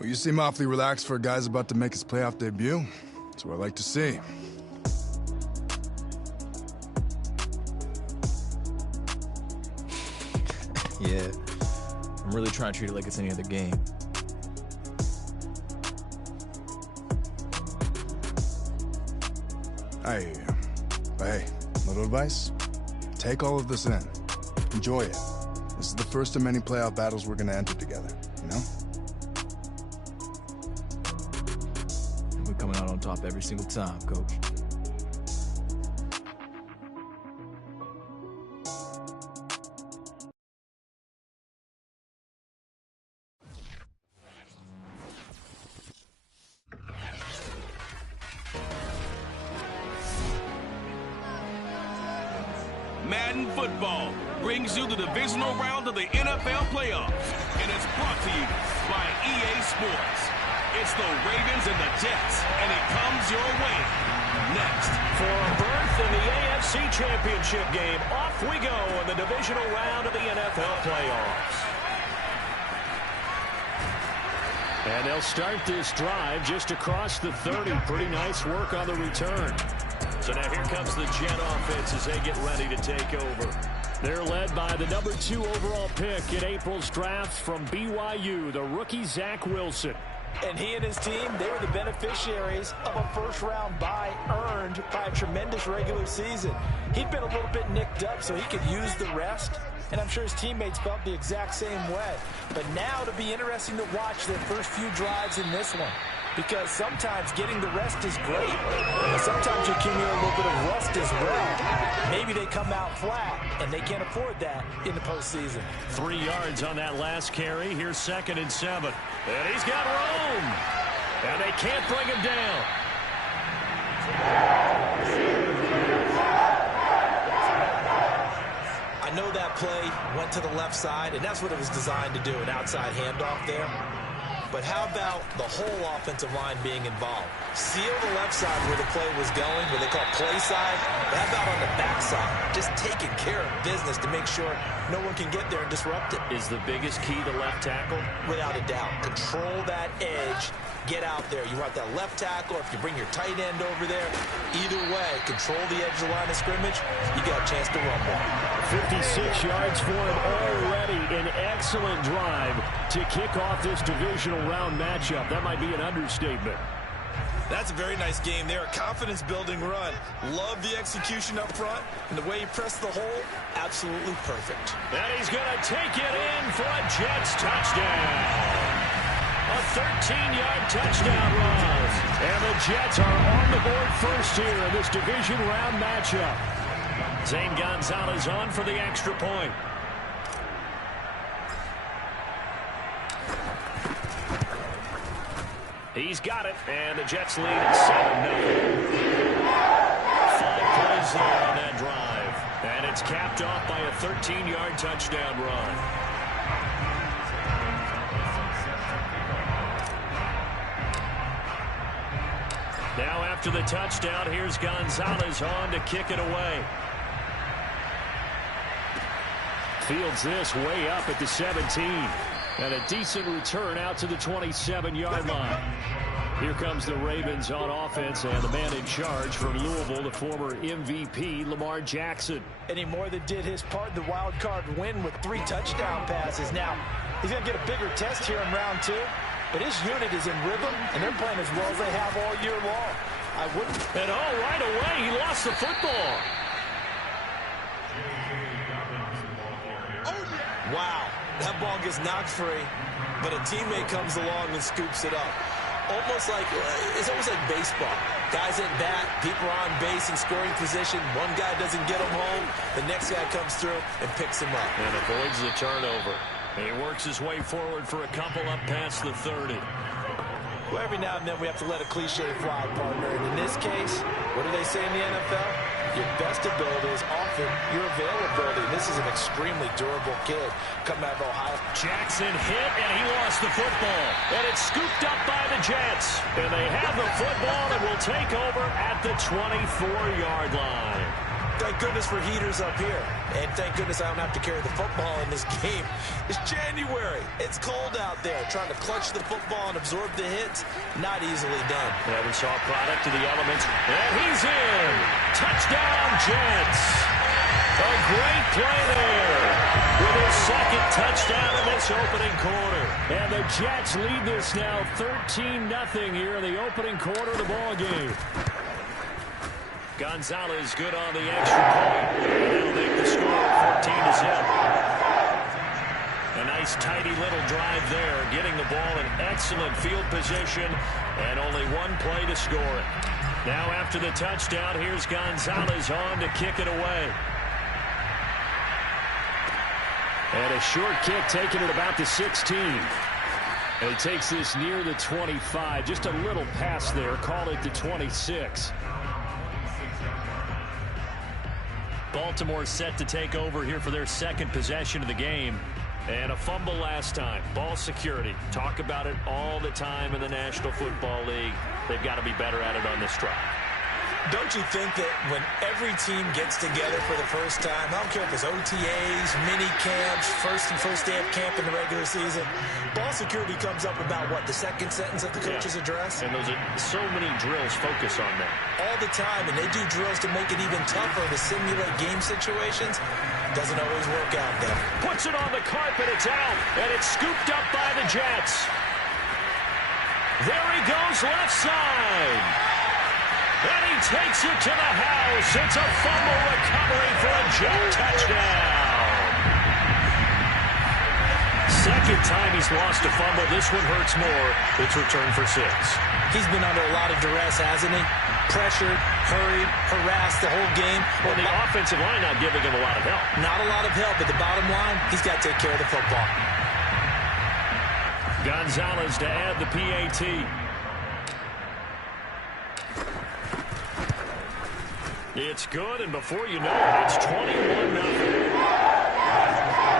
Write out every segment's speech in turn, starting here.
Well, you seem awfully relaxed for a guy's about to make his playoff debut. That's what I like to see. Yeah, I'm really trying to treat it like it's any other game. Hey, little advice? Take all of this in. Enjoy it. This is the first of many playoff battles we're gonna enter together, you know? And we're coming out on top every single time, Coach. Madden Football brings you the divisional round of the NFL playoffs, and it's brought to you by EA Sports. It's the Ravens and the Jets, and it comes your way next. For a berth in the AFC Championship game, off we go in the divisional round of the NFL playoffs. And they'll start this drive just across the 30. Pretty nice work on the return. So now here comes the Jet offense as they get ready to take over. They're led by the number 2 overall pick in April's draft from BYU, the rookie Zach Wilson. And he and his team, they were the beneficiaries of a first-round bye earned by a tremendous regular season. He'd been a little bit nicked up, so he could use the rest. And I'm sure his teammates felt the exact same way. But now it'll be interesting to watch their first few drives in this one. Because sometimes getting the rest is great, but sometimes you accumulate a little bit of rust as well. Maybe they come out flat, and they can't afford that in the postseason. 3 yards on that last carry. Here's 2nd and 7. And he's got room. And they can't bring him down. I know that play went to the left side, and that's what it was designed to do, an outside handoff there. But how about the whole offensive line being involved? Seal the left side where the play was going, where they call play side. But how about on the back side? Just taking care of business to make sure no one can get there and disrupt it. Is the biggest key the left tackle? Without a doubt. Control that edge. Get out there. You want that left tackle, or if you bring your tight end over there, either way, control the edge of the line of scrimmage, you got a chance to run more. 56 yards for him already. An excellent drive to kick off this divisional round matchup. That might be an understatement. That's a very nice game there. A confidence-building run. Love the execution up front, and the way he pressed the hole, absolutely perfect. And he's going to take it in for a Jets touchdown. A 13-yard touchdown run. And the Jets are on the board first here in this division round matchup. Zane Gonzalez on for the extra point. He's got it, and the Jets lead at 7-0. 5 plays there on that drive. And it's capped off by a 13-yard touchdown run. Now after the touchdown, here's Gonzalez on to kick it away. Fields this way up at the 17. And a decent return out to the 27-yard line. Here comes the Ravens on offense, and the man in charge from Louisville, the former MVP, Lamar Jackson. And he more than did his part in the wild card win with 3 touchdown passes. Now, he's going to get a bigger test here in round 2. But his unit is in rhythm, and they're playing as well as they have all year long. I wouldn't. And right away, he lost the football. Wow, that ball gets knocked free, but a teammate comes along and scoops it up. It's almost like baseball. Guys at bat, people are on base in scoring position. One guy doesn't get him home. The next guy comes through and picks him up. And avoids the turnover. And he works his way forward for a couple up past the 30. Well, every now and then we have to let a cliche fly, partner. And in this case, what do they say in the NFL? Your best ability is often your availability. This is an extremely durable kid coming out of Ohio. Jackson hit, and he lost the football. And it's scooped up by the Jets. And they have the football and will take over at the 24-yard line. Thank goodness for heaters up here. And thank goodness I don't have to carry the football in this game. It's January. It's cold out there. Trying to clutch the football and absorb the hits, not easily done. Yeah, we saw a product of the elements. And he's in. Touchdown, Jets. A great play there with his second touchdown in this opening quarter. And the Jets lead this now 13-0 here in the opening quarter of the ball game. Gonzalez good on the extra point. And that'll make the score 14-0. A nice tidy little drive there, getting the ball in excellent field position, and only one play to score it. Now after the touchdown, here's Gonzalez on to kick it away. And a short kick taken at about the 16. And he takes this near the 25. Just a little pass there. Call it the 26. Baltimore set to take over here for their second possession of the game. And a fumble last time. Ball security. Talk about it all the time in the National Football League. They've got to be better at it on this drive. Don't you think that when every team gets together for the first time, I don't care if it's OTAs, mini camps, first day of camp in the regular season, ball security comes up about what, the second sentence of the coach's address? And those are so many drills focus on that. All the time, and they do drills to make it even tougher to simulate game situations. Doesn't always work out, though. Puts it on the carpet, it's out, and it's scooped up by the Jets. There he goes left side. And he takes it to the house. It's a fumble recovery for a Jet touchdown. Second time he's lost a fumble. This one hurts more. It's returned for 6. He's been under a lot of duress, hasn't he? Pressured, hurried, harassed the whole game. Well, the offensive line not giving him a lot of help. Not a lot of help, but the bottom line, he's got to take care of the football. Gonzalez to add the PAT. It's good, and before you know it, it's 21-0.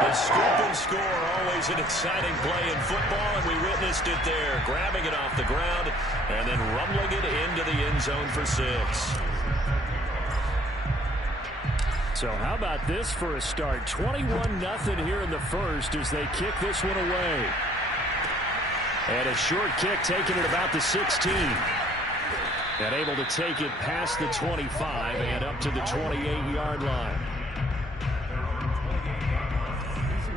The scoop and score, always an exciting play in football, and we witnessed it there, grabbing it off the ground and then rumbling it into the end zone for 6. So how about this for a start? 21-0 here in the first as they kick this one away. And a short kick taken at about the 16. And able to take it past the 25 and up to the 28-yard line.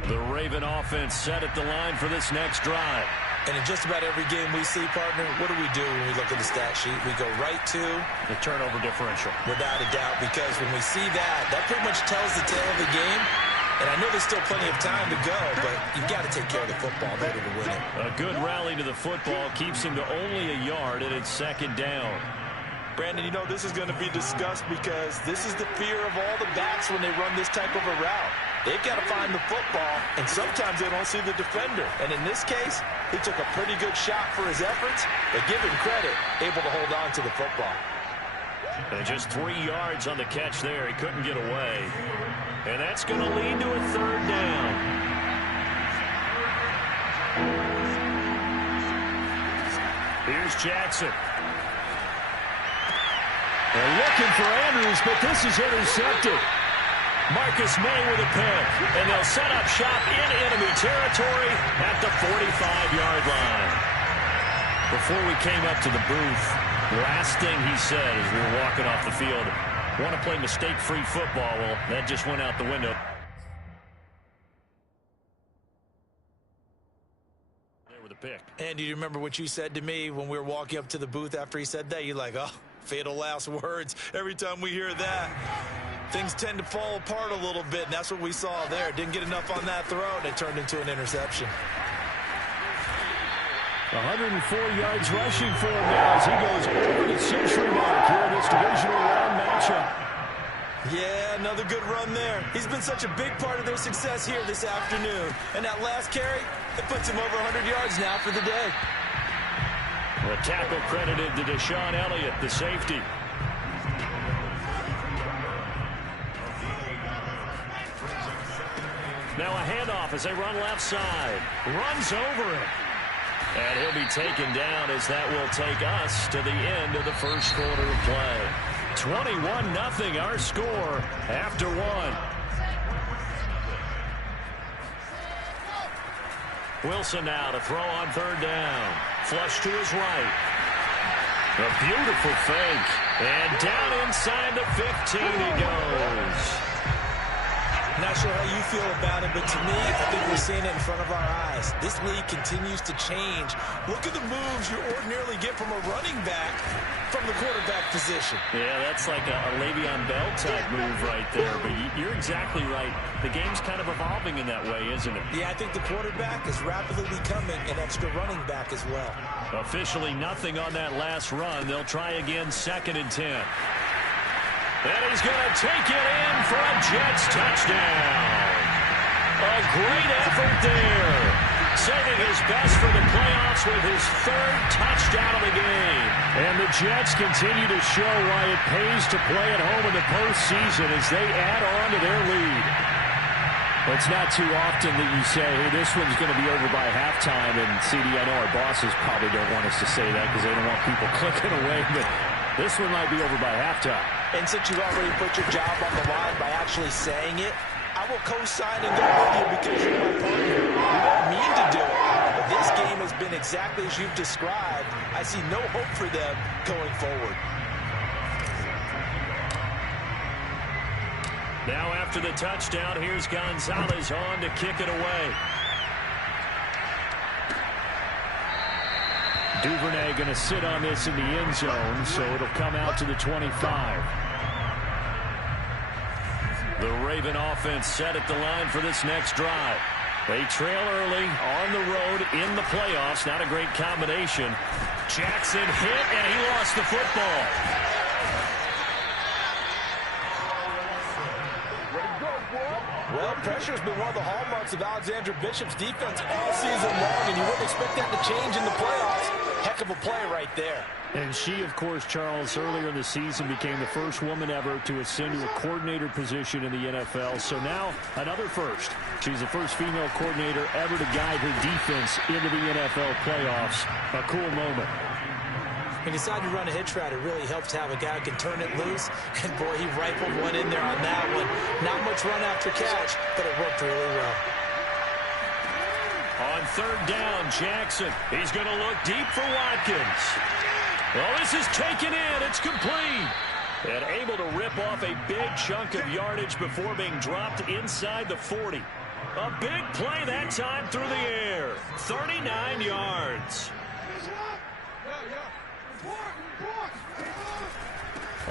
The Raven offense set at the line for this next drive. And in just about every game we see, partner, what do when we look at the stat sheet? We go right to the turnover differential. Without a doubt, because when we see that, that pretty much tells the tale of the game. And I know there's still plenty of time to go, but you've got to take care of the football in order to win it. A good rally to the football keeps him to only a yard, and it's second down. Brandon, you know, this is going to be discussed because this is the fear of all the backs when they run this type of a route. They've got to find the football, and sometimes they don't see the defender. And in this case, he took a pretty good shot for his efforts, but give him credit, able to hold on to the football. And just 3 yards on the catch there. He couldn't get away. And that's going to lead to a third down. Here's Jackson. They're looking for Andrews, but this is intercepted. Marcus May with a pick. And they'll set up shop in enemy territory at the 45-yard line. Before we came up to the booth, last thing he said as we were walking off the field, want to play mistake-free football. Well, that just went out the window. There with a pick. And do you remember what you said to me when we were walking up to the booth after he said that? You're like, oh, fatal last words. Every time we hear that, things tend to fall apart a little bit, and that's what we saw there. Didn't get enough on that throw, and it turned into an interception. 104 yards rushing for him now as he goes over the century mark here in this divisional round matchup. Yeah, another good run there. He's been such a big part of their success here this afternoon. And that last carry, it puts him over 100 yards now for the day. The tackle credited to Deshaun Elliott, the safety. Now a handoff as they run left side. Runs over him. And he'll be taken down as that will take us to the end of the first quarter of play. 21-0 our score after one. Wilson now to throw on third down. Flush to his right. A beautiful fake. And down inside the 15 he goes. Not sure how you feel about it, but to me, I think we're seeing it in front of our eyes. This league continues to change. Look at the moves you ordinarily get from a running back from the quarterback position. Yeah, that's like a Le'Veon Bell type move right there. But you're exactly right. The game's kind of evolving in that way, isn't it? Yeah, I think the quarterback is rapidly becoming an extra running back as well. Officially nothing on that last run. They'll try again, 2nd and 10. And he's going to take it in for a Jets touchdown. A great effort there. Saving his best for the playoffs with his 3rd touchdown of the game. And the Jets continue to show why it pays to play at home in the postseason as they add on to their lead. It's not too often that you say, hey, this one's going to be over by halftime. And, CD, I know our bosses probably don't want us to say that because they don't want people clicking away. But this one might be over by halftime. And since you already put your job on the line by actually saying it, I will co-sign and go with you because you're my partner. You don't mean to do it, but this game has been exactly as you've described. I see no hope for them going forward. Now after the touchdown, here's Gonzalez on to kick it away. Duvernay going to sit on this in the end zone, so it'll come out to the 25. The Raven offense set at the line for this next drive. They trail early on the road in the playoffs. Not a great combination. Jackson hit, and he lost the football. Well, pressure's been one of the hallmarks of Alexander Bishop's defense all season long, and you wouldn't expect that to change in the playoffs. Heck of a play right there. And she, of course, Charles, earlier in the season became the first woman ever to ascend to a coordinator position in the NFL. So now another first. She's the first female coordinator ever to guide her defense into the NFL playoffs. A cool moment. When you decide to run a hitch route, it really helps to have a guy who can turn it loose. And, boy, he rifled one in there on that one. Not much run after catch, but it worked really well. On third down, Jackson. He's going to look deep for Watkins. Well, this is taken in. It's complete. And able to rip off a big chunk of yardage before being dropped inside the 40. A big play that time through the air. 39 yards.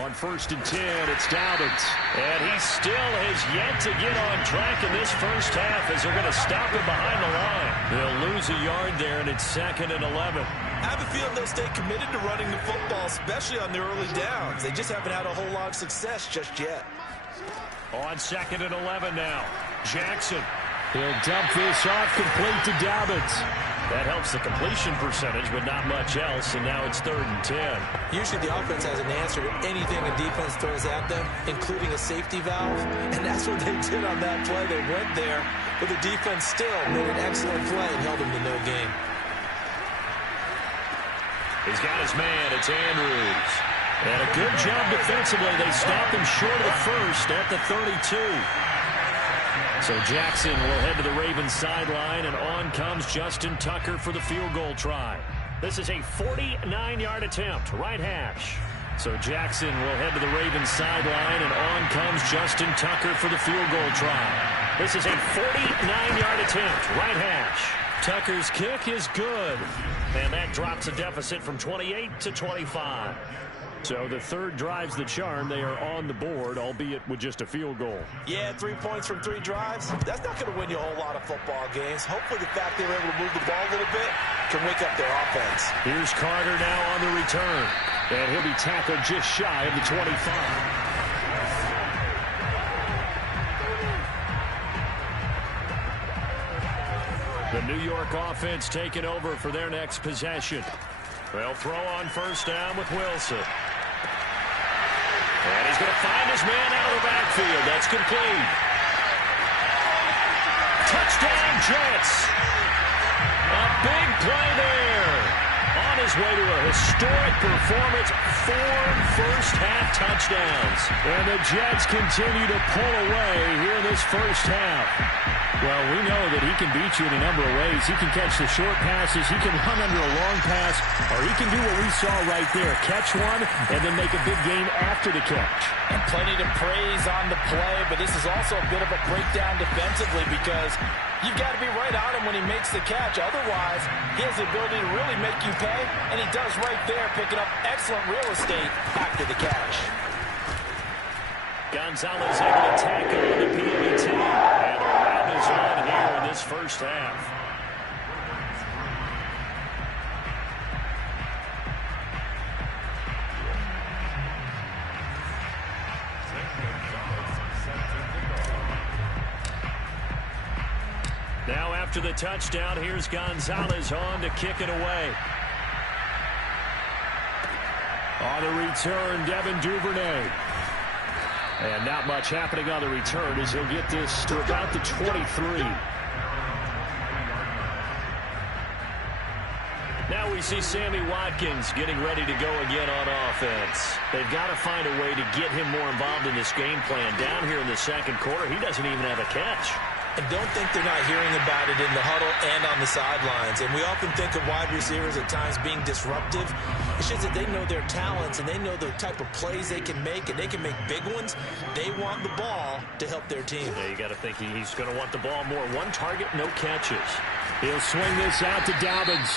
On 1st and 10, it's Dobbins. And he still has yet to get on track in this first half as they're going to stop him behind the line. They'll lose a yard there, and it's 2nd and 11. I have a feeling they'll stay committed to running the football, especially on the early downs. They just haven't had a whole lot of success just yet. On 2nd and 11 now, Jackson. He'll dump this off complete to Dobbins. That helps the completion percentage, but not much else, and now it's 3rd and 10. Usually the offense has an answer to anything the defense throws at them, including a safety valve, and that's what they did on that play. They went there, but the defense still made an excellent play and held them to no gain. He's got his man. It's Andrews. And a good job defensively. They stopped him short of the first at the 32. So Jackson will head to the Ravens sideline, and on comes Justin Tucker for the field goal try. This is a 49-yard attempt, right hash. So Jackson will head to the Ravens sideline, and on comes Justin Tucker for the field goal try. This is a 49-yard attempt, right hash. Tucker's kick is good, and that drops a deficit from 28 to 25. So the third drive's the charm. They are on the board, albeit with just a field goal. Yeah, 3 points from 3 drives. That's not going to win you a whole lot of football games. Hopefully the fact they were able to move the ball a little bit can wake up their offense. Here's Carter now on the return. And he'll be tackled just shy of the 25. The New York offense taking over for their next possession. They'll throw on first down with Wilson. And he's going to find his man out of the backfield. That's complete. Touchdown, Jets. A big play there on his way to a historic performance, 4 first-half touchdowns. And the Jets continue to pull away here in this first half. Well, we know that he can beat you in a number of ways. He can catch the short passes, he can run under a long pass, or he can do what we saw right there, catch one and then make a big gain after the catch. And plenty to praise on the play, but this is also a bit of a breakdown defensively because you've got to be right on him when he makes the catch. Otherwise, he has the ability to really make you pay, and he does right there, picking up excellent real estate after the catch. Gonzalez able to tackle the PBT, and the round is on here in this first half. Now after the touchdown, here's Gonzalez on to kick it away. On the return, Devin Duvernay. And not much happening on the return as he'll get this to about the 23. Now we see Sammy Watkins getting ready to go again on offense. They've got to find a way to get him more involved in this game plan. Down here in the second quarter, he doesn't even have a catch. And don't think they're not hearing about it in the huddle and on the sidelines. And we often think of wide receivers at times being disruptive. It's just that they know their talents and they know the type of plays they can make, and they can make big ones. They want the ball to help their team. Yeah, you got to think he's going to want the ball more. One target, no catches. He'll swing this out to Dobbins.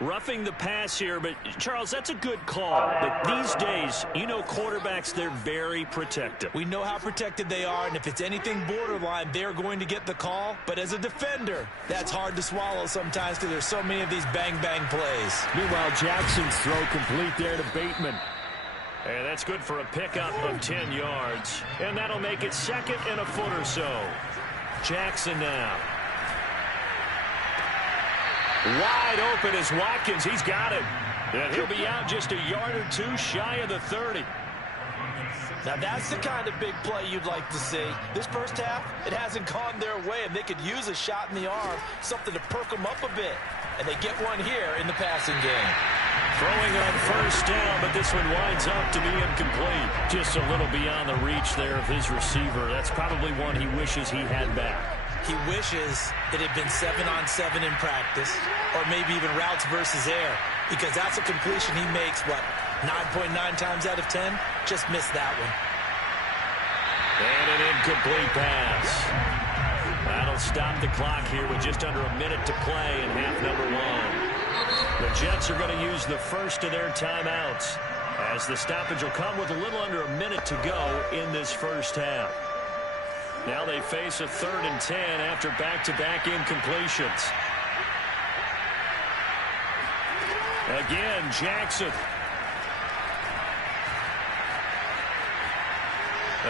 Roughing the pass here, but Charles, that's a good call. But these days, you know quarterbacks, they're very protective. We know how protected they are, and if it's anything borderline, they're going to get the call. But as a defender, that's hard to swallow sometimes because there's so many of these bang-bang plays. Meanwhile, Jackson's throw complete there to Bateman. And that's good for a pickup of 10 yards. And that'll make it second and a foot or so. Jackson now. Wide open is Watkins. He's got it. And he'll be out just a yard or two shy of the 30. Now that's the kind of big play you'd like to see. This first half, it hasn't gone their way, and they could use a shot in the arm, something to perk them up a bit. And they get one here in the passing game. Throwing on first down, but this one winds up to be incomplete. Just a little beyond the reach there of his receiver. That's probably one he wishes he had back. He wishes it had been 7-on-7 in practice, or maybe even routes versus air, because that's a completion he makes, what, 9.9 times out of 10? Just missed that one. And an incomplete pass. That'll stop the clock here with just under a minute to play in half number one. The Jets are going to use the first of their timeouts, as the stoppage will come with a little under a minute to go in this first half. Now they face a 3rd and 10 after back-to-back incompletions. Again, Jackson.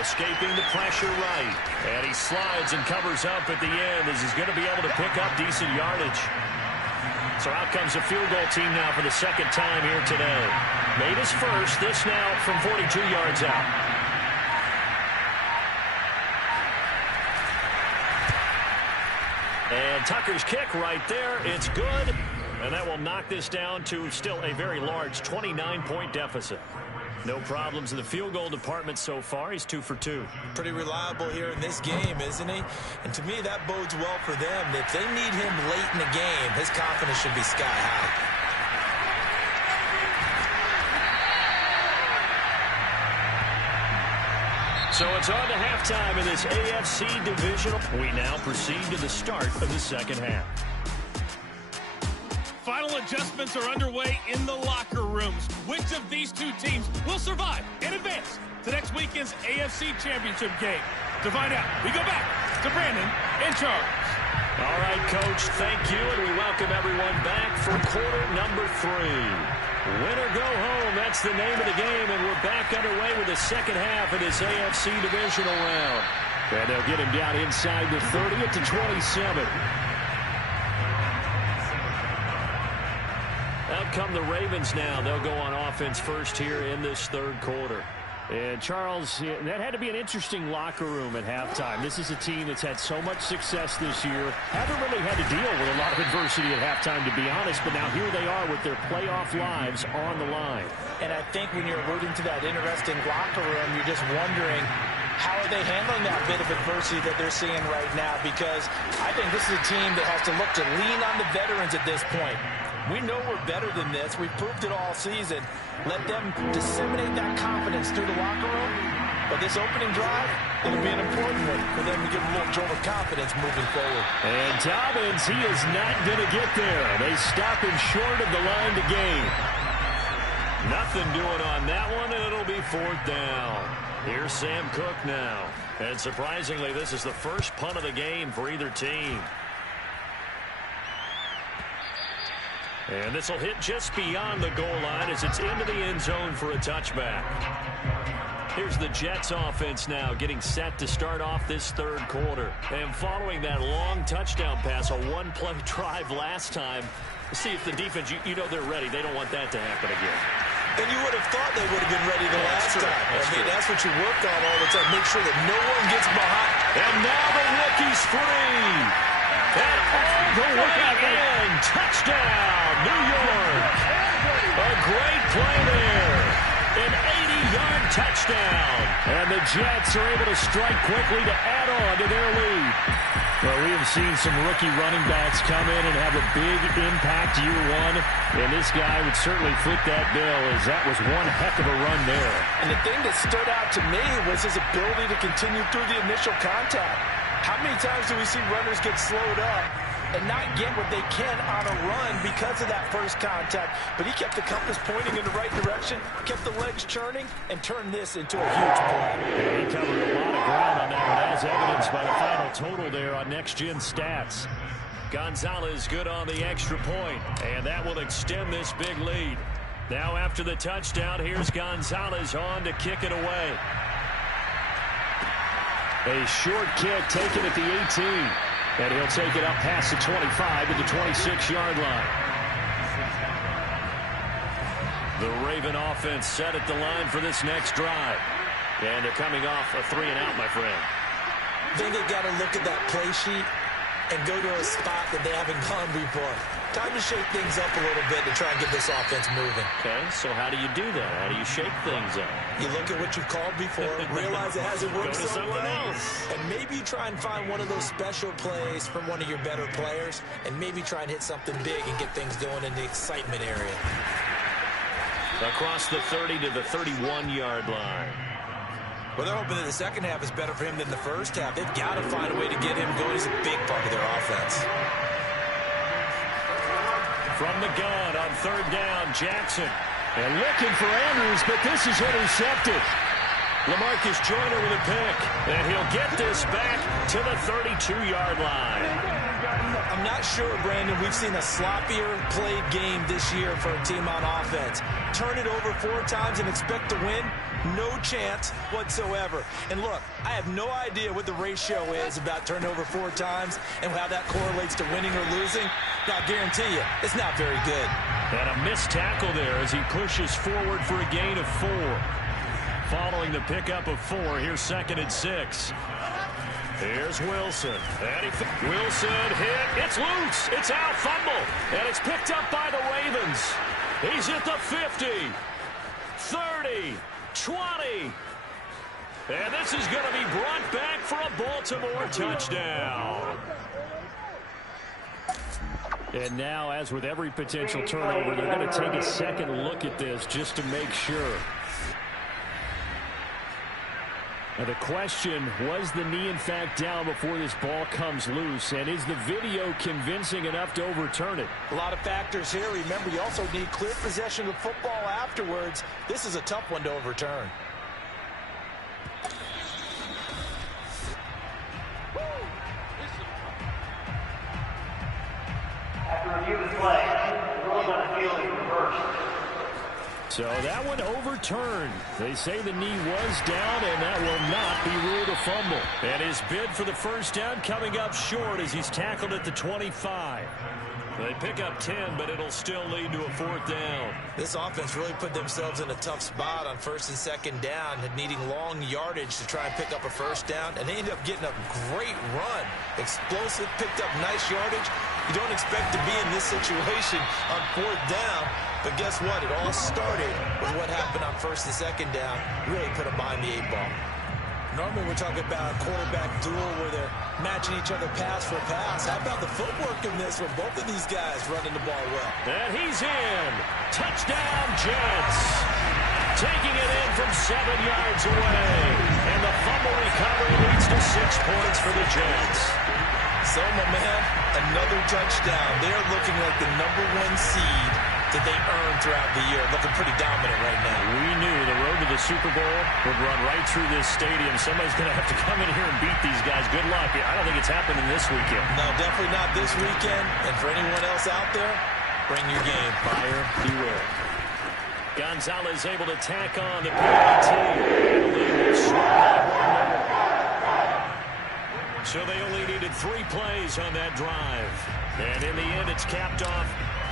Escaping the pressure right. And he slides and covers up at the end as he's going to be able to pick up decent yardage. So out comes a field goal team now for the second time here today. Made his first, this now from 42 yards out. And Tucker's kick right there. It's good. And that will knock this down to still a very large 29-point deficit. No problems in the field goal department so far. He's 2 for 2. Pretty reliable here in this game, isn't he? And to me, that bodes well for them. If they need him late in the game, his confidence should be sky high. So it's on to halftime in this AFC divisional. We now proceed to the start of the second half. Final adjustments are underway in the locker rooms. Which of these two teams will survive and advance to next weekend's AFC Championship game? To find out, we go back to Brandon and Charles. All right, Coach, thank you, and we welcome everyone back for quarter number 3. Win or go home, that's the name of the game, and we're back underway with the second half of this AFC divisional round. And they'll get him down inside the 30 at the 27. Out come the Ravens now. They'll go on offense first here in this third quarter. And, Charles, that had to be an interesting locker room at halftime. This is a team that's had so much success this year. Haven't really had to deal with a lot of adversity at halftime, to be honest. But now here they are with their playoff lives on the line. And I think when you're alluding to that interesting locker room, you're just wondering, how are they handling that bit of adversity that they're seeing right now? Because I think this is a team that has to look to lean on the veterans at this point. We know we're better than this. We've proved it all season. Let them disseminate that confidence through the locker room. But this opening drive, it'll be an important one for them to give a little jolt of confidence moving forward. And Dobbins, he is not going to get there. They stop him short of the line to gain. Nothing doing on that one, and it'll be 4th down. Here's Sam Cook now. And surprisingly, this is the first punt of the game for either team. And this will hit just beyond the goal line as it's into the end zone for a touchback. Here's the Jets offense now getting set to start off this 3rd quarter. And following that long touchdown pass, a one-play drive last time, see if the defense, you know they're ready. They don't want that to happen again. And you would have thought they would have been ready the last time. That's what you work on all the time. Make sure that no one gets behind. And now the rookie's free. And all the way in. Touchdown, New York. A great play there. An 80-yard touchdown. And the Jets are able to strike quickly to add on to their lead. Well, we have seen some rookie running backs come in and have a big impact year one. And this guy would certainly fit that bill, as that was one heck of a run there. And the thing that stood out to me was his ability to continue through the initial contact. How many times do we see runners get slowed up and not get what they can on a run because of that first contact? But he kept the compass pointing in the right direction, kept the legs churning, and turned this into a huge play. He covered a lot of ground on that one, as evidenced by the final total there on Next Gen Stats. Gonzalez good on the extra point, and that will extend this big lead. Now after the touchdown, here's Gonzalez on to kick it away. A short kick taken at the 18. And he'll take it up past the 25 to the 26-yard line. The Raven offense set at the line for this next drive. And they're coming off a 3-and-out, my friend. I think they've got to look at that play sheet and go to a spot that they haven't gone before. Time to shake things up a little bit to try and get this offense moving. Okay, so how do you do that? How do you shake things up? You look at what you've called before, realize it hasn't worked so well, and maybe try and find one of those special plays from one of your better players, and maybe try and hit something big and get things going in the excitement area. Across the 30 to the 31-yard line. Well, they're hoping that the second half is better for him than the first half. They've got to find a way to get him going. He's a big part of their offense. From the gun on 3rd down, Jackson. And looking for Andrews, but this is intercepted. LaMarcus Joyner with a pick. And he'll get this back to the 32-yard line. I'm not sure, Brandon, we've seen a sloppier played game this year for a team on offense. Turn it over 4 times and expect to win? No chance whatsoever. And look, I have no idea what the ratio is about turning over 4 times and how that correlates to winning or losing. But I'll guarantee you, it's not very good. And a missed tackle there as he pushes forward for a gain of 4. Following the pickup of 4, here's 2nd and 6. Here's Wilson. And Wilson hit. It's loose. It's out. Fumble. And it's picked up by the Ravens. He's at the 50. 30. 20. And this is going to be brought back for a Baltimore touchdown. And now, as with every potential turnover, they're going to take a second look at this just to make sure. Now the question, was the knee in fact down before this ball comes loose? And is the video convincing enough to overturn it? A lot of factors here. Remember, you also need clear possession of the football afterwards. This is a tough one to overturn. After review of the play, the rules on the field is reversed. So that one overturned. They say the knee was down, and that will not be ruled a fumble. And his bid for the first down coming up short as he's tackled at the 25. They pick up 10, but it'll still lead to a 4th down. This offense really put themselves in a tough spot on 1st and 2nd down, needing long yardage to try and pick up a first down, and they ended up getting a great run. Explosive, picked up nice yardage. You don't expect to be in this situation on 4th down, but guess what? It all started with what happened on 1st and 2nd down. Really put them behind the 8 ball. Normally we're talking about a quarterback duel where they're matching each other pass for pass. How about the footwork in this when both of these guys running the ball well? And he's in. Touchdown, Jets. Taking it in from 7 yards away. And the fumble recovery leads to 6 points for the Jets. So, my man, another touchdown. They're looking like the #1 seed that they earned throughout the year. Looking pretty dominant right now. We knew the road to the Super Bowl would run right through this stadium. Somebody's going to have to come in here and beat these guys. Good luck. I don't think it's happening this weekend. No, definitely not this weekend. And for anyone else out there, bring your game. Buyer beware. Gonzalez able to tack on the PAT. So they only needed 3 plays on that drive. And in the end, it's capped off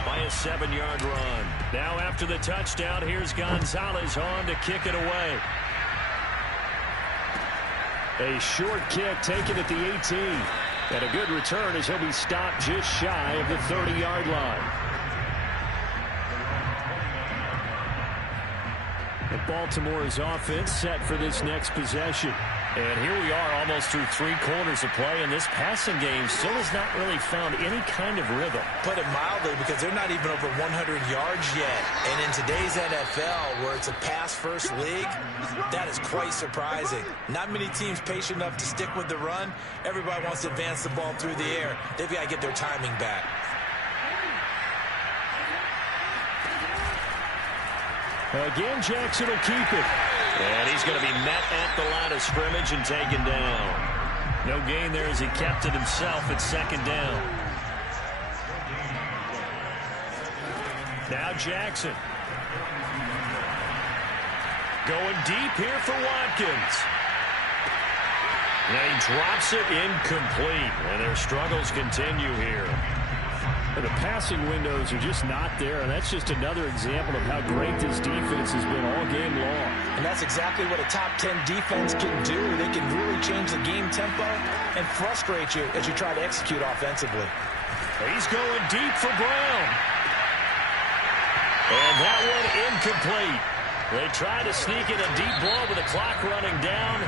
by a 7-yard run. Now after the touchdown, here's Gonzalez on to kick it away. A short kick taken at the 18. And a good return as he'll be stopped just shy of the 30-yard line. And Baltimore's offense set for this next possession. And here we are almost through 3 quarters of play, and this passing game still has not really found any kind of rhythm. Put it mildly, because they're not even over 100 yards yet. And in today's NFL, where it's a pass-first league, that is quite surprising. Not many teams patient enough to stick with the run. Everybody wants to advance the ball through the air. They've got to get their timing back. Again, Jackson will keep it. And he's going to be met at the line of scrimmage and taken down. No gain there as he kept it himself at 2nd down. Now Jackson. Going deep here for Watkins. And he drops it incomplete. And their struggles continue here. And the passing windows are just not there, and that's just another example of how great this defense has been all game long. And that's exactly what a top 10 defense can do. They can really change the game tempo and frustrate you as you try to execute offensively. He's going deep for Brown. And that one incomplete. They try to sneak in a deep ball with the clock running down,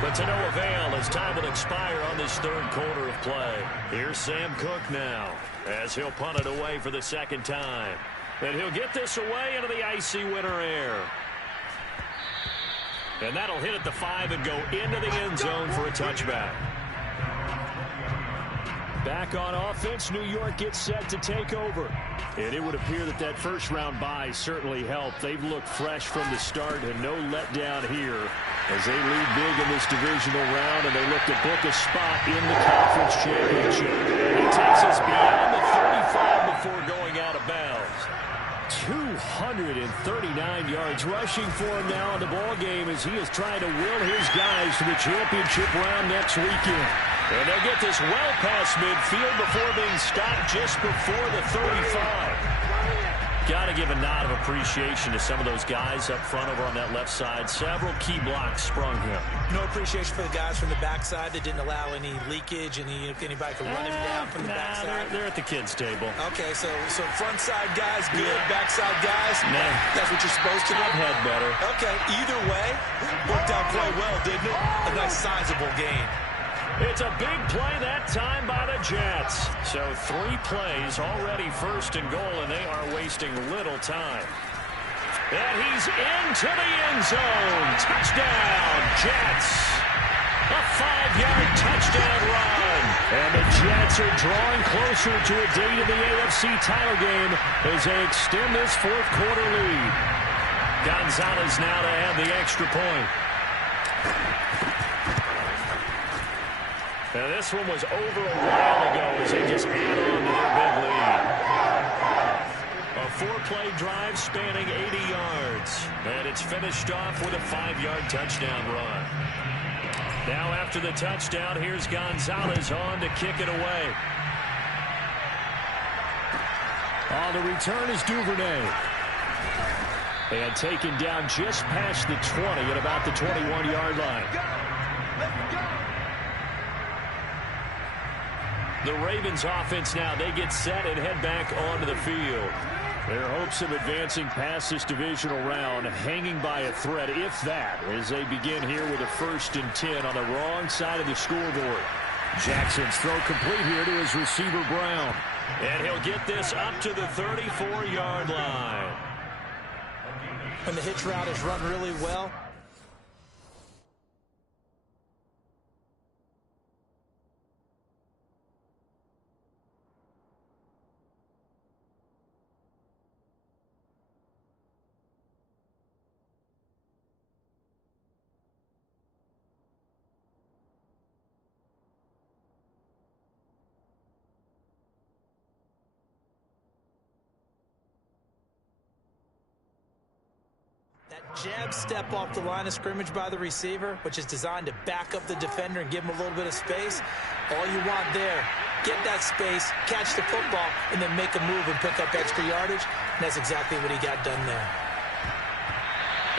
but to no avail as time will expire on this 3rd quarter of play. Here's Sam Cook now as he'll punt it away for the 2nd time. And he'll get this away into the icy winter air. And that'll hit at the 5 and go into the end zone for a touchback. Back on offense, New York gets set to take over. And it would appear that that first-round bye certainly helped. They've looked fresh from the start and no letdown here as they lead big in this divisional round, and they look to book a spot in the conference championship. He takes us beyond the 35 before going out of bounds. 239 yards rushing for him now in the ball game as he is trying to will his guys to the championship round next weekend. And they'll get this well past midfield before being stopped just before the 35. Got to give a nod of appreciation to some of those guys up front over on that left side. Several key blocks sprung him. No appreciation for the guys from the backside that didn't allow any leakage, anybody could run him down from the backside. They're at the kids' table. Okay, so front side guys good, backside guys, that's what you're supposed to do? I've had better. Okay, either way, worked out quite well, didn't it? A nice sizable gain. It's a big play that time by the Jets. So 3 plays already 1st and goal, and they are wasting little time. And he's into the end zone. Touchdown, Jets. A 5-yard touchdown run. And the Jets are drawing closer to a date in the AFC title game as they extend this 4th quarter lead. Gonzalez now to add the extra point. Now this one was over a while ago as they just add on to their big lead. A 4-play drive spanning 80 yards. And it's finished off with a 5-yard touchdown run. Now after the touchdown, here's Gonzalez on to kick it away. On the return is Duvernay. And taken down just past the 20 at about the 21-yard line. The Ravens offense now, they get set and head back onto the field. Their hopes of advancing past this divisional round hanging by a thread, if that, as they begin here with a 1st and 10 on the wrong side of the scoreboard. Jackson's throw complete here to his receiver, Brown. And he'll get this up to the 34-yard line. When the hitch route is run really well, jab step off the line of scrimmage by the receiver, which is designed to back up the defender and give him a little bit of space. All you want there, get that space, catch the football, and then make a move and pick up extra yardage. And that's exactly what he got done there.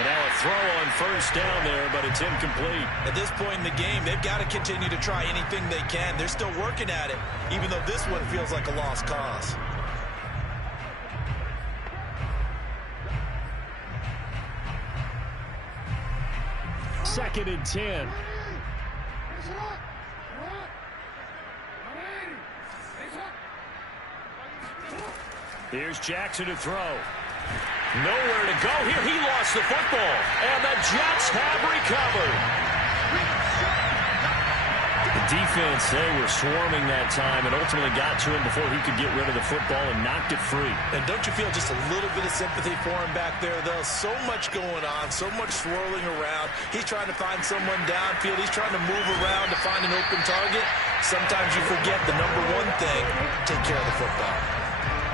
And now a throw on 1st down there, but it's incomplete. At this point in the game, they've got to continue to try anything they can. They're still working at it, even though this one feels like a lost cause. Second and 10. Here's Jackson to throw. Nowhere to go here. He lost the football. And the Jets have recovered. The defense, they were swarming that time and ultimately got to him before he could get rid of the football and knocked it free. And don't you feel just a little bit of sympathy for him back there, though? So much going on, so much swirling around. He's trying to find someone downfield. He's trying to move around to find an open target. Sometimes you forget the number one thing, take care of the football.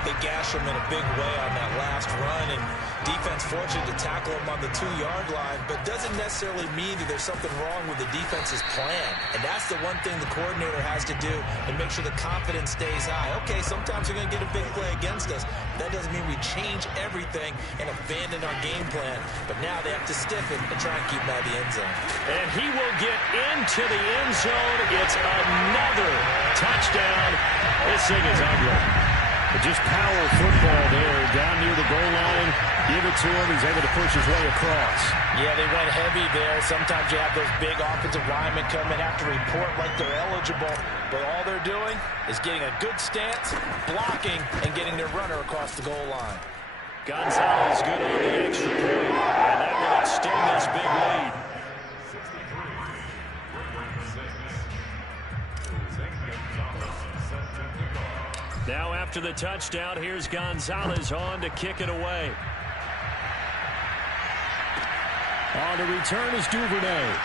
They gash him in a big way on that last run, and defense fortunate to tackle him on the 2-yard line, but doesn't necessarily mean that there's something wrong with the defense's plan. And that's the one thing the coordinator has to do and make sure the confidence stays high. Okay, sometimes we're going to get a big play against us. That doesn't mean we change everything and abandon our game plan. But now they have to stiffen and try and keep him out of the end zone. And he will get into the end zone. It's another touchdown. This thing is ugly. Just power football there, down near the goal line. Give it to him. He's able to push his way across. Yeah, they went heavy there. Sometimes you have those big offensive linemen come and have to report like they're eligible. But all they're doing is getting a good stance, blocking, and getting their runner across the goal line. Gonzalez good on the extra point. And that will extend this big lead. Now after the touchdown, here's Gonzalez on to kick it away. On the return is Duvernay.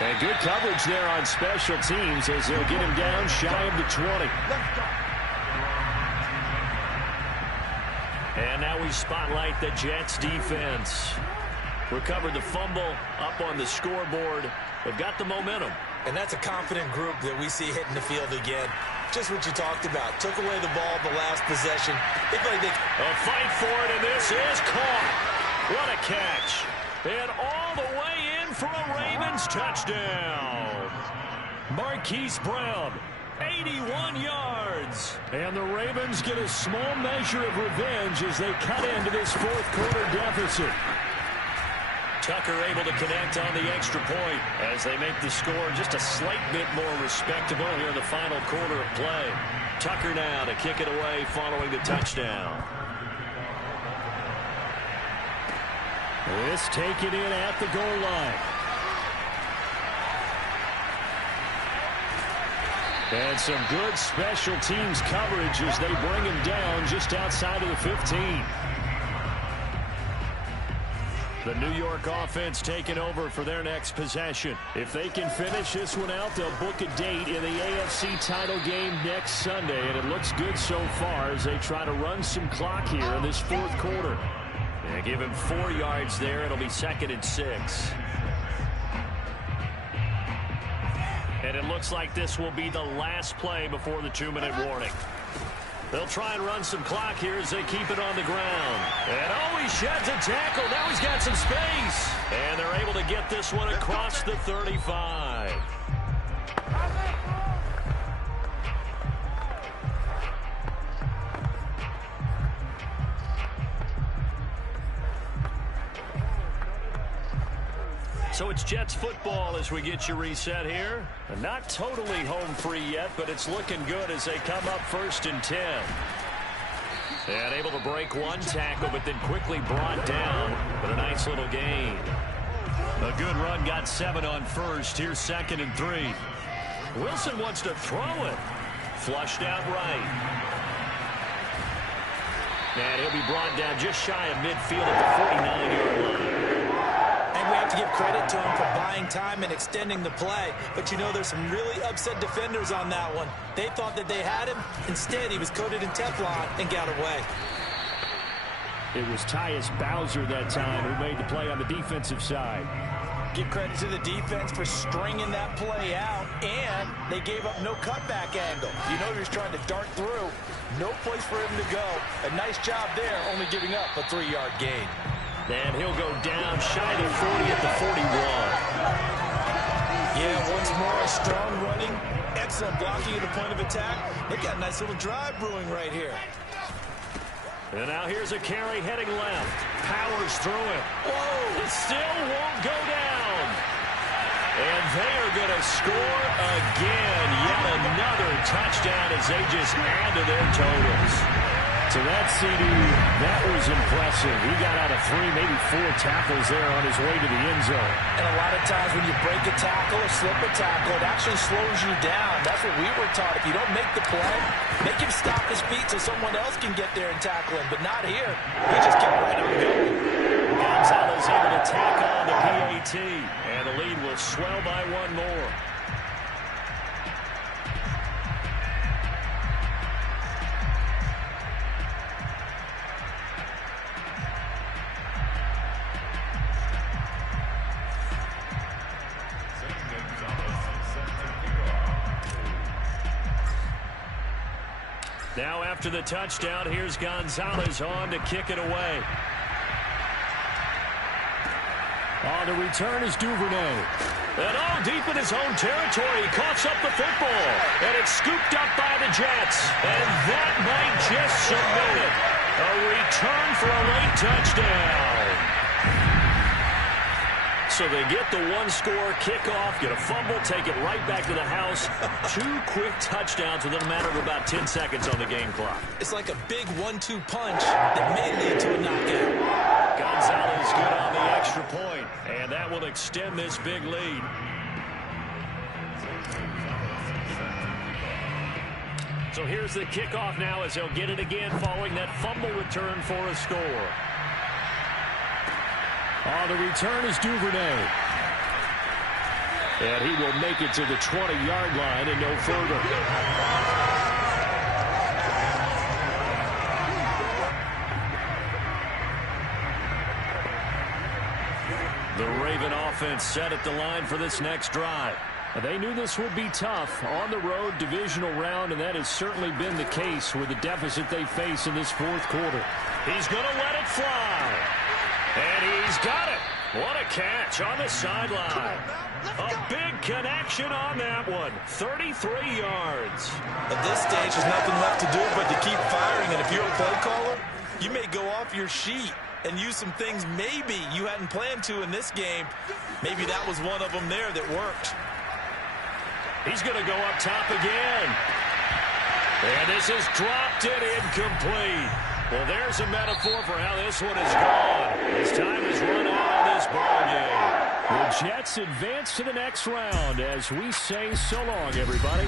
And good coverage there on special teams as they'll get him down shy of the 20. And now we spotlight the Jets defense. Recovered the fumble up on the scoreboard. They've got the momentum. And that's a confident group that we see hitting the field again. Just what you talked about. Took away the ball the last possession. They feel like they... A fight for it, and this is caught. What a catch. And all the way in for a Ravens touchdown. Marquise Brown, 81 yards. And the Ravens get a small measure of revenge as they cut into this fourth quarter deficit. Tucker able to connect on the extra point as they make the score just a slight bit more respectable here in the final quarter of play. Tucker now to kick it away following the touchdown. This taken in at the goal line. And some good special teams coverage as they bring him down just outside of the 15. The New York offense taking over for their next possession. If they can finish this one out, they'll book a date in the AFC title game next Sunday. And it looks good so far as they try to run some clock here in this fourth quarter. They give him 4 yards there. It'll be 2nd and 6. And it looks like this will be the last play before the 2-minute warning. They'll try and run some clock here as they keep it on the ground. And oh, he sheds a tackle. Now he's got some space. And they're able to get this one across the 35. So it's Jets football as we get you reset here. And not totally home free yet, but it's looking good as they come up 1st and 10. And able to break one tackle, but then quickly brought down. But a nice little gain. A good run, got 7 on 1st. Here's 2nd and 3. Wilson wants to throw it. Flushed out right. And he'll be brought down just shy of midfield at the 49-yard line. And we have to give credit to him for buying time and extending the play. But you know, there's some really upset defenders on that one. They thought that they had him. Instead, he was coated in Teflon and got away. It was Tyus Bowser that time who made the play on the defensive side. Give credit to the defense for stringing that play out, and they gave up no cutback angle. You know he was trying to dart through. No place for him to go. A nice job there, only giving up a 3-yard gain. And he'll go down shy of 40 at the 41. Yeah, once more, a strong running, excellent blocking at the point of attack. They got a nice little drive brewing right here. And now here's a carry heading left. Powers through it. Whoa! It still won't go down. And they are going to score again. Yet another touchdown as they just add to their totals. So that CD, that was impressive. He got out of 3, maybe 4 tackles there on his way to the end zone. And a lot of times when you break a tackle or slip a tackle, it actually slows you down. That's what we were taught. If you don't make the play, make him stop his feet so someone else can get there and tackle him. But not here. He just kept right on going. Gonzalez able to tack on the PAT. And the lead will swell by 1 more. Now after the touchdown, here's Gonzalez on to kick it away. On the return is Duvernay. And all deep in his own territory, he coughs up the football. And it's scooped up by the Jets. And that might just submit it. A return for a late touchdown. So they get the 1-score kickoff, get a fumble, take it right back to the house. 2 quick touchdowns within a matter of about 10 seconds on the game clock. It's like a big 1-2 punch that may lead to a knockout. Gonzalez good on the extra point, and that will extend this big lead. So here's the kickoff now as they'll get it again following that fumble return for a score. On the return is Duvernay. And he will make it to the 20-yard line and no further. The Raven offense set at the line for this next drive. They knew this would be tough on the road divisional round, and that has certainly been the case with the deficit they face in this 4th quarter. He's going to let it fly. And he's got it. What a catch on the sideline. A big connection on that one. 33 yards. At this stage, there's nothing left to do but to keep firing. And if you're a play caller, you may go off your sheet and use some things maybe you hadn't planned to in this game. Maybe that was one of them there that worked. He's going to go up top again. And this is dropped and incomplete. Well, there's a metaphor for how this one is gone. His time is run out on this ball game. The Jets advance to the next round as we say so long, everybody.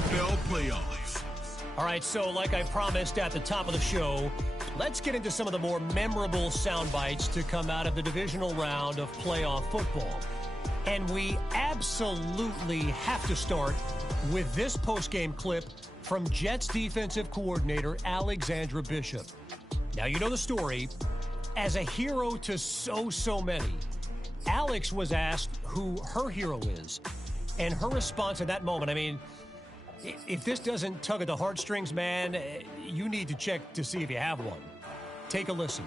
NFL playoffs. All right, so like I promised at the top of the show, let's get into some of the more memorable sound bites to come out of the divisional round of playoff football. And we absolutely have to start with this postgame clip from Jets defensive coordinator Alexandra Bishop. Now, you know the story. As a hero to so many, Alex was asked who her hero is. And her response at that moment, I mean, if this doesn't tug at the heartstrings, man, you need to check to see if you have one. Take a listen.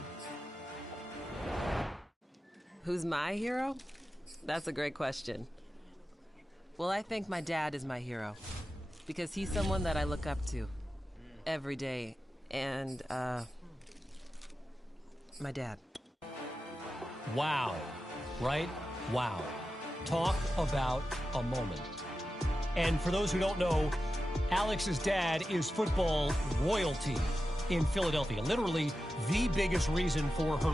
Who's my hero? That's a great question. Well, I think my dad is my hero because he's someone that I look up to every day. And, my dad. Wow. Right? Wow. Talk about a moment. And for those who don't know, Alex's dad is football royalty in Philadelphia. Literally the biggest reason for her